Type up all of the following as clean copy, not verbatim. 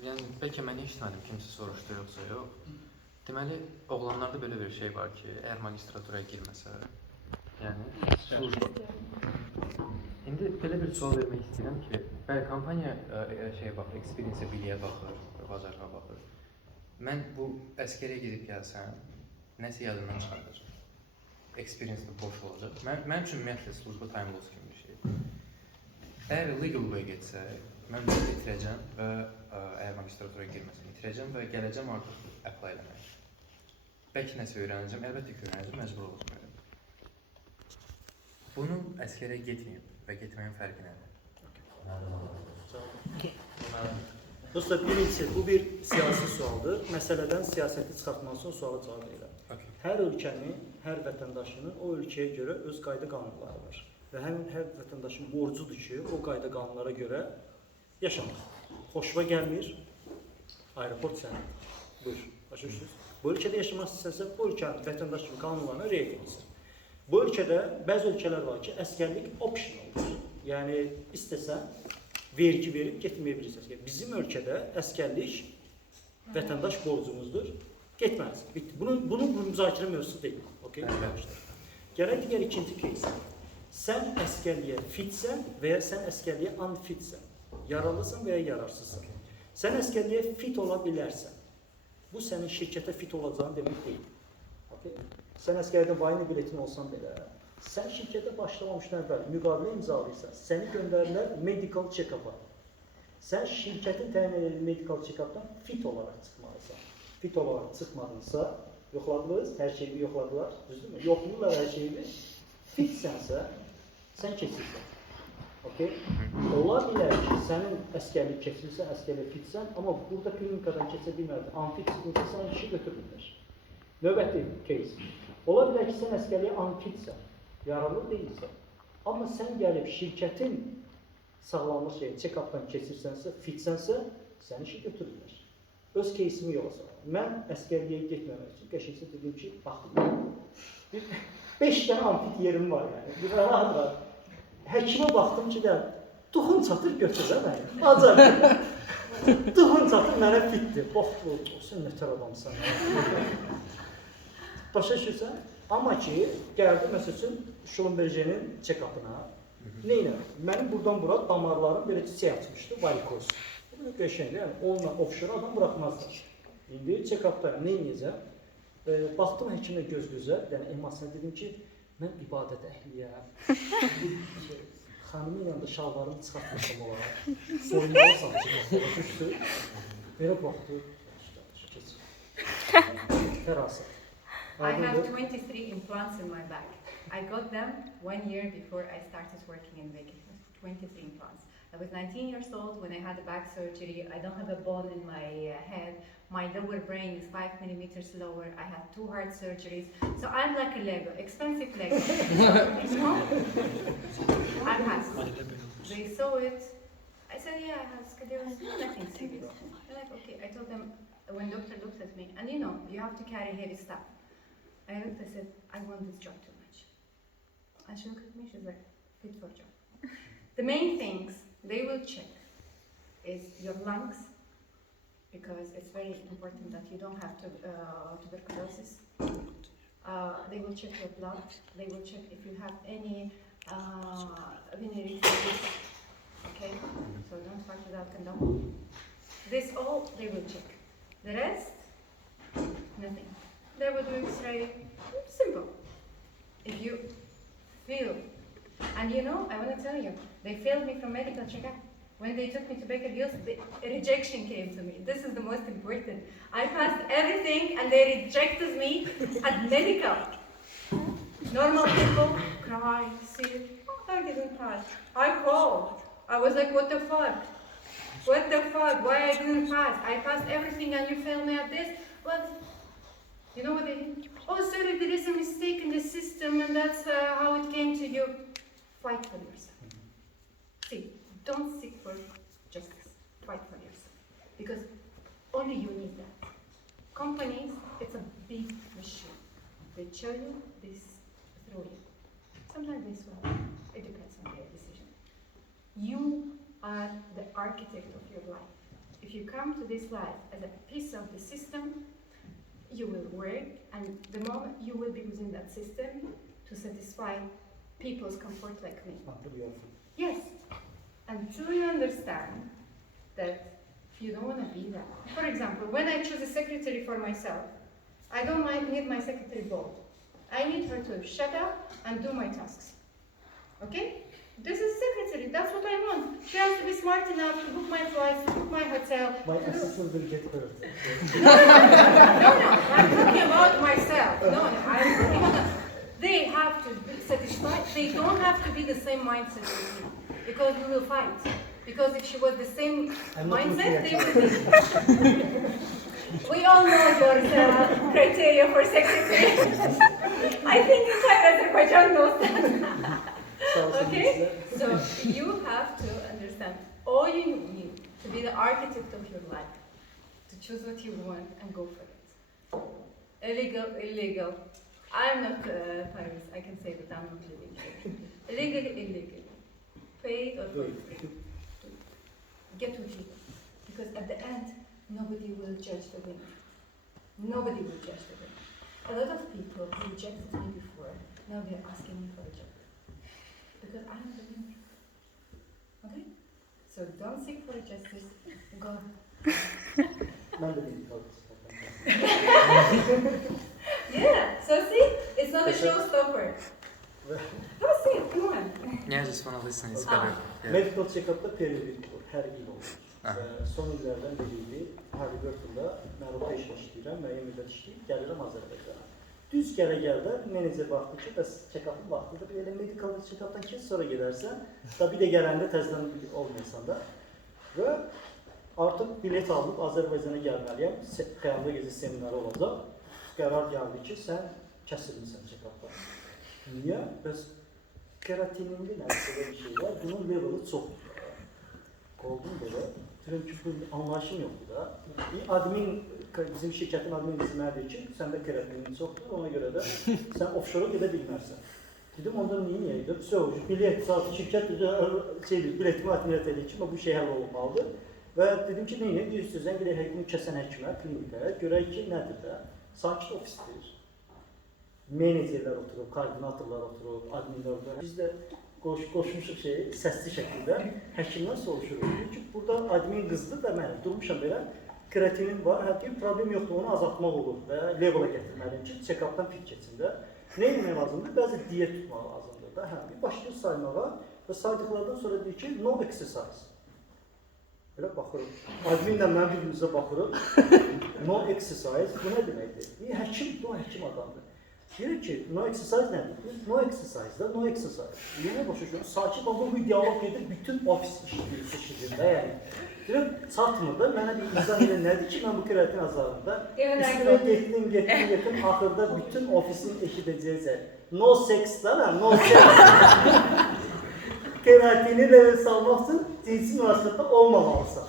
Yəni bəlkə mən eşitmədim, kimsə soruşdu yoxsa yox. Deməli, oğlanlarda belə bir şey var ki, əgər magistraturaya girməsə, yəni slujba. İndi belə bir sual vermək istəyirəm ki, bəli, kompaniya şeyə baxır, experience-ə, biliyə baxır, bacarığa baxır. Mən bu əskəriyə gedib gəlsəm, nəsə yadımdan çıxardır. Experience də boş olacaq. Mənim üçün ümumiyyətlə slujba time loss kimi bir şeydir. Əgər legal way getsək, mən bunu bitirəcəm və əgər magistraturaya girməsəm, bitirəcəm və gələcəm artıq apply eləmək. Bəlkə nəsə öyrənəcəm, əlbəttə ki, öyrənəcəm, məcbur olacam. Bunun əskərə getməyib və getməyin fərqi nədir? Dostlar, birincisi, bu bir siyasi sualdır. Məsələdən siyasəti çıxartmaq üçün suala cavab verirəm. Okay. Hər ölkənin, hər vətəndaşının o ölkəyə görə öz qayda qanunları var. Və həmin hər vətəndaşın borcudur ki, o qayda qanunlara görə yaşamaq. Xoşuma gəlmir, aeroport sənin. Buyur, başa düşürsünüz. Bu ölkədə yaşamaq istəsə, bu ölkənin vətəndaş kimi qanunlarına riayət edirsən. Bu ölkədə bəzi ölkələr var ki, əskərlik optionaldır. Yəni, istəsən, vergi verib getməyə bilirsiniz. Bizim ölkədə əskərlik vətəndaş borcumuzdur, getməz. Bunun müzakirə mövzusu deyil. Okay? Gələk digər ikinci кейsə. Sən əskərliyə fitsən və ya sən əskərliyə unfitsən. Yararlısan və ya yararsızsan. Sən əskərliyə fit ola bilərsən. Bu sənin şirkətə fit olacağın demək deyil. Okay? Sən əskərdə vayini biletin olsan belə, sən şirkətə başlamamışdan əvvəl müqavilə imzalayırsan, səni göndərirlər medical check-up'a. Sən şirkətin təyin edildiyi medical check-up'dan fit olaraq çıxmalısan. Fit olaraq çıxmadınsa, yoxladınız, hər şeyi yoxladılar, düzdürmü? Yoxlayırlar hər şeyi. Fitsənsə, sən keçirsən. Okay? Ola bilər ki, sənin əskərlik keçirsən, əskərlik fitsən, amma burada klinikadan keçə bilmədin, unfit çıxınca sən işi götürürlər. Növbəti case. Ola bilər ki, sən əskərliyə unfitsən, yararlı deyilsən, amma sən gəlib şirkətin sağlamlıq check-up'dan keçirsənsə, fitsənsə, sən işi götürürlər. Öz case'imi yola salırım. Mən əskərliyə getməmək üçün qəşəngcə dedim ki, baxdım, 5 dənə unfit yerim var yəni, bir rahat-rahat. Həkimə baxdım ki, duxun çatır götürür məni, acar. Duxun çatır mənə fitdir. Baxdı, sən nətər adamsan. Başa düşürsən? Amma ki, gəldi məsəl üçün Şulunbergenin check-up'ına. Neynə? Mənim buradan bura damarlarım belə çiçək açmışdı, varikoz. Qəşəngdir, yəni onunla offshore adam buraxmazlar. İndi check-up'da neynəyəcəm? Baxdım həkimlə göz-gözə, yəni emasına dedim ki, mən ibadət əhliyəm. Xanımın yanında şalvarımı çıxartmışam olaraq. Soyunmalısan ki, düşdü. Belə baxdı. Fərasət. I have 23 implants in my back. I got them 1 year before I started working in Vegas. 23 implants. I was 19 years old when I had a back surgery. I don't have a bone in my head. My lower brain is 5 millimeters lower. I had 2 heart surgeries. So I'm like a Lego, expensive Lego. I passed. They saw it. I said, yeah, I have scoliosis, nothing serious. They're like, okay. I told them, when doctor looks at me, and you know, you have to carry heavy stuff. I looked, I said, I want this job too much. And she looked at me, she's like, fit for job. The main things they will check is your lungs, because it's very important that you don't have tuberculosis. They will check your blood. They will check if you have any urinary disease. Okay, so don't start without condom. This all they will check. The rest, nothing. They will do X-ray. Simple. If you feel, and you know, I want to tell you, they failed me from medical checkup. When they took me to Baker Hills, the rejection came to me. This is the most important. I passed everything and they rejected me at medical. Normal people cry, see, oh, I didn't pass. I called. I was like, what the fuck? What the fuck? Why I didn't pass? I passed everything and you failed me at this? But you know what they did? Oh, sorry, there is a mistake in the system and that's how it came to you. Fight for yourself. See. Don't seek for justice. Fight for yourself. Because only you need that. Companies, it's a big machine. They show you, they throw you. Sometimes they swallow. It depends on their decision. You are the architect of your life. If if you come to this life as a piece of the system, you will work, and the moment you will be within that system to satisfy people's comfort like me. Yes. Until you understand that you don't want to be that. For example, when I choose a secretary for myself, I don't need my secretary bold. I need her to shut up and do my tasks. Okay? This is secretary, that's what I want. She has to be smart enough to book my flights, to book my hotel. My assistant will get hurt. No, I'm talking about myself. No, I'm talking about, they have to be satisfied. They don't have to be the same mindset as me, because we will fight. Because if she was the same mindset, they would be. We all know your criteria for secretary. I think entire Azerbaijan knows that. Okay? So you have to understand, all you need to be the architect of your life, to choose what you want and go for it. Illegal, illegal. I'm not Paris, I can say that I'm not living here. Illegal, illegal. Paid or free. Get what you want. Because at the end, nobody will judge the winner. Nobody will judge the winner. A lot of people who rejected me before, now they're asking me for a job. Because I'm the winner. Okay? So don't seek for justice, go. Ben de bir kalıp. Yeah, so see, it's not a showstopper. Go see it, come on. Yeah, I just want to listen. It's better. Yeah. Medical check-up'da periyodik olur, hər il olur. Aha. Son illərdən biriydi, Halliburton'da mən orada işləyirəm, müəyyən müddət işləyib, gəlirəm Azərbaycana. Düz gələ-gəldə menecer baxdı ki, bəs check-up'ın vaxtıdır, elə medical check-up'dan keç sonra gedərsən, da bir də gələndə təzədən olmayasan da. Və artıq bilet alıb Azərbaycana gəlməliyəm, Xəyalda gezi seminarı olacaq. Qərar gəldi ki, sən kəsilmirsən check-up'dan. Niyə? Bəs keratinində nəsə bir şey var, bunun leveli çoxdur. Qoldum belə, deyirəm ki, bu anlayışım yoxdur da. Admin, bizim şirkətin admin bizi mənə deyir ki, səndə keratinin çoxdur, ona görə də sən offshore-a gedə bilmərsən. Dedim, ondan niyə edir? Bilet, şirkət biletimi adminət edir ki, bu şey həll olmalıdır. Və dedim ki, neyə deyirsiniz, sən gedək həkimi kəsən həkimə, klinikaya, görək ki, nədir də? Sakit ofisdir. Menecerlər oturub, koordinatorlar oturub, adminlər oturub. Biz də qoşmuşuq şeyi, səsli şəkildə həkimdən soruşuruq. Deyir ki, burada admin qızdır da mən durmuşam belə, kreatinin var, deyir, problem yoxdur, onu azaltmaq olur və level'a gətirməliyim ki, check-up'dan fit keçsin də. Nə etmək lazımdır? Bəzi diyet tutmaq lazımdır da. Bir başlayır saymağa və saydıqlardan sonra deyir ki, no exercise. Belə baxırıq. Adminlə mən bir-birimizə baxırıq. No exercise, bu nə deməkdir? Bir həkim, bu həkim adamdır. Deyir ki, no exercise nədir? No exercise da, no exercise. Yenə başa düşürəm, sakit olma bir diyalog gedir, bütün ofis işləyir də, yəni. Deyirəm, çatmır da, mənə bir izah edən nədir ki, mən bu keratin azarında üstünə getdim, axırda bütün ofisin eşidəcəyəcək. No sex da, no sex. Keratini level salmaq üçün cinsi münasibətdə olmamalısan.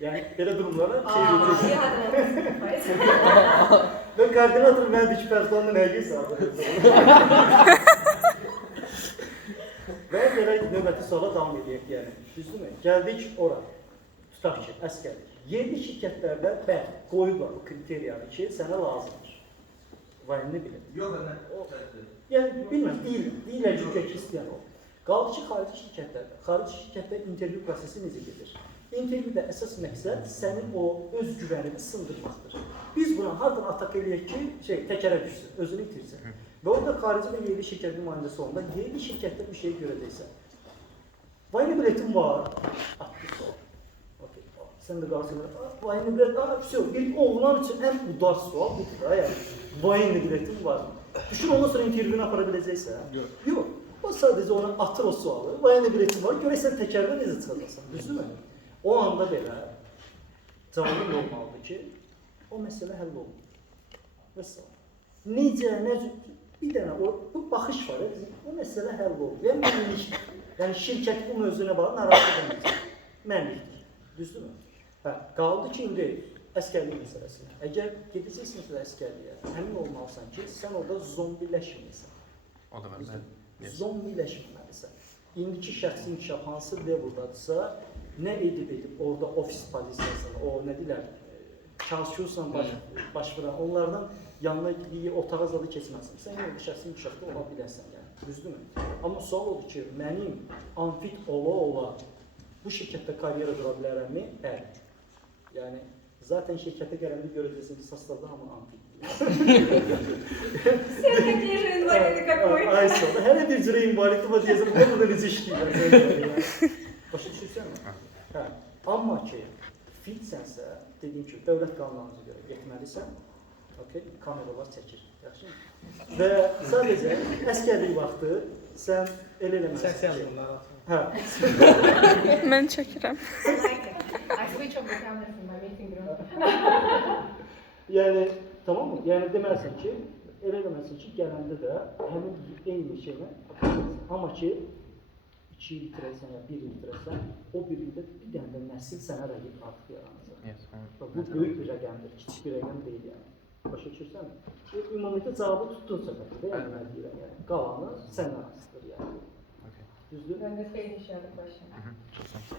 Yəni, belə durumlara şey edəcək. Və koordinator mənə dik personalını nəyə sağlayır? Və gələk növbəti suala davam edək, yəni. Düzdürmü? Gəldik ora, tutaq ki, əskərlik. Yerli şirkətlərdə bəli, qoyublar bu kriteriyanı ki, sənə lazımdır. Vayını bilir. Yox, mən Yəni, bilməm, deyirlər ki, istəyən o. Qaldı ki, xarici şirkətlərdə. Xarici şirkətdə intervyu prosesi necə gedir? İntervyuda əsas məqsəd sənin o öz güvənini sındırmaqdır. Biz buna hardan atak eləyək ki, təkərə düşsün, özünü itirsin. Və orada xarici və yerli şirkətin müayinəsi olanda, yerli şirkətdə bir şey görəcəksən. Vayını biletim var. Aktif ol. Sən də qarşısında, vayını biletim, bir oğlan üçün ən udar sual budur da, yəni. Vayını biletim var. Düşün, ondan sonra intervyunu apara biləcəksən. Yox. O sadəcə ona atır o sualı. Vayını biletim var, görək sən təkərdə necə çıxacaqsan, düzdürmü? O anda belə cavabım olmalıdır ki, o məsələ həll olunur. Vəssalam. Necə, bir dənə, bu baxış var, o məsələ həll olunur. Yəni, mənlikdir. Yəni, şirkət bu mövzuna bağlı narahat edəməyəcək. Mənlikdir. Düzdürmü? Qaldı ki, indi əskərlik məsələsinə. Əgər gedəcəksiniz əskərliyə, həmin olmalısan ki, sən orada zombiləşməyəsən. O da var, Zombiləşməlisən. İndiki şəxsi inkişaf hansı leveldadırsa, nə edib orada ofis pozisiyasını, o nə deyirlər, çalışıyorsan baş vuran, onlardan yanına otağa zadı keçməsin. Sən yenə şəxsi inkişafda ola bilərsən, yəni, düzdürmü? Amma sual odur ki, mənim amfit ola bu şirkətdə karyera qura bilərəmmi? Bəli. Yəni, zaten şirkətə gələndə görəcəksin ki, sastavda hamı amfit. Sen такие же инвалиды, как мы. Ay sonra, hələ bir cürə invalidi var deyəsən, bu da necə işləyir. Başa düşürsənmi? Hə. Amma ki, fitsənsə, dediyim ki, dövlət qanunlarımıza görə getməlisən, okay, kameralar çəkir, yaxşı mı? Və sadəcə əskərlik vaxtı sən elə eləməlisən. Səs yazımlar. Hə. Mən çəkirəm. I like it. I switch off the camera from my meeting room. Yəni, tamam mı? Yəni deməlisən ki, elə eləməlisən ki, gələndə də həmin eyni şeylə amma ki, 2 il bitirəsən ya 1 il bitirəsən, o bir ildə bir dənə də nəsil sənə rəqib artıq yaranacaq. Yes, Bu böyük bir rəqəmdir, kiçik bir rəqəm deyil yəni. Başa düşürsənmi? Ümumiyyətlə cavabı tutdun söhbəti də, yəni mən deyirəm yəni. Qalanı səndən asılıdır yəni. Okay. Düzdür? Then the same issue, the question. Çok sağ ol.